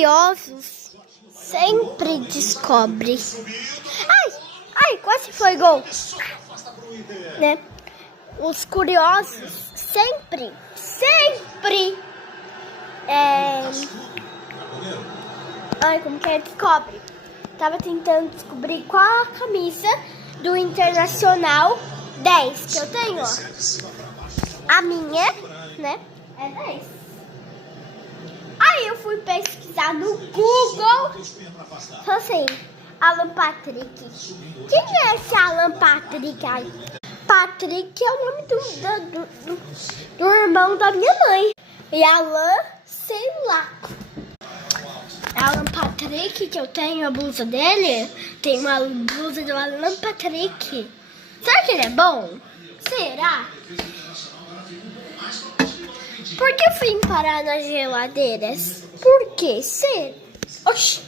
Curiosos sempre descobre. Ai, quase foi gol. Né? Os curiosos sempre. Ai, como que é? Descobre. Tava tentando descobrir qual a camisa do Internacional 10 que eu tenho, ó. A minha, né? É 10. Aí eu fui pesquisar no Google. Então assim, Alan Patrick. Quem é esse Alan Patrick aí? Patrick é o nome do irmão da minha mãe. E Alan, sei lá. Alan Patrick, que eu tenho a blusa dele. Tem uma blusa do Alan Patrick. Será que ele é bom? Será? Por que eu fui parar nas geladeiras? Por quê? Oxi.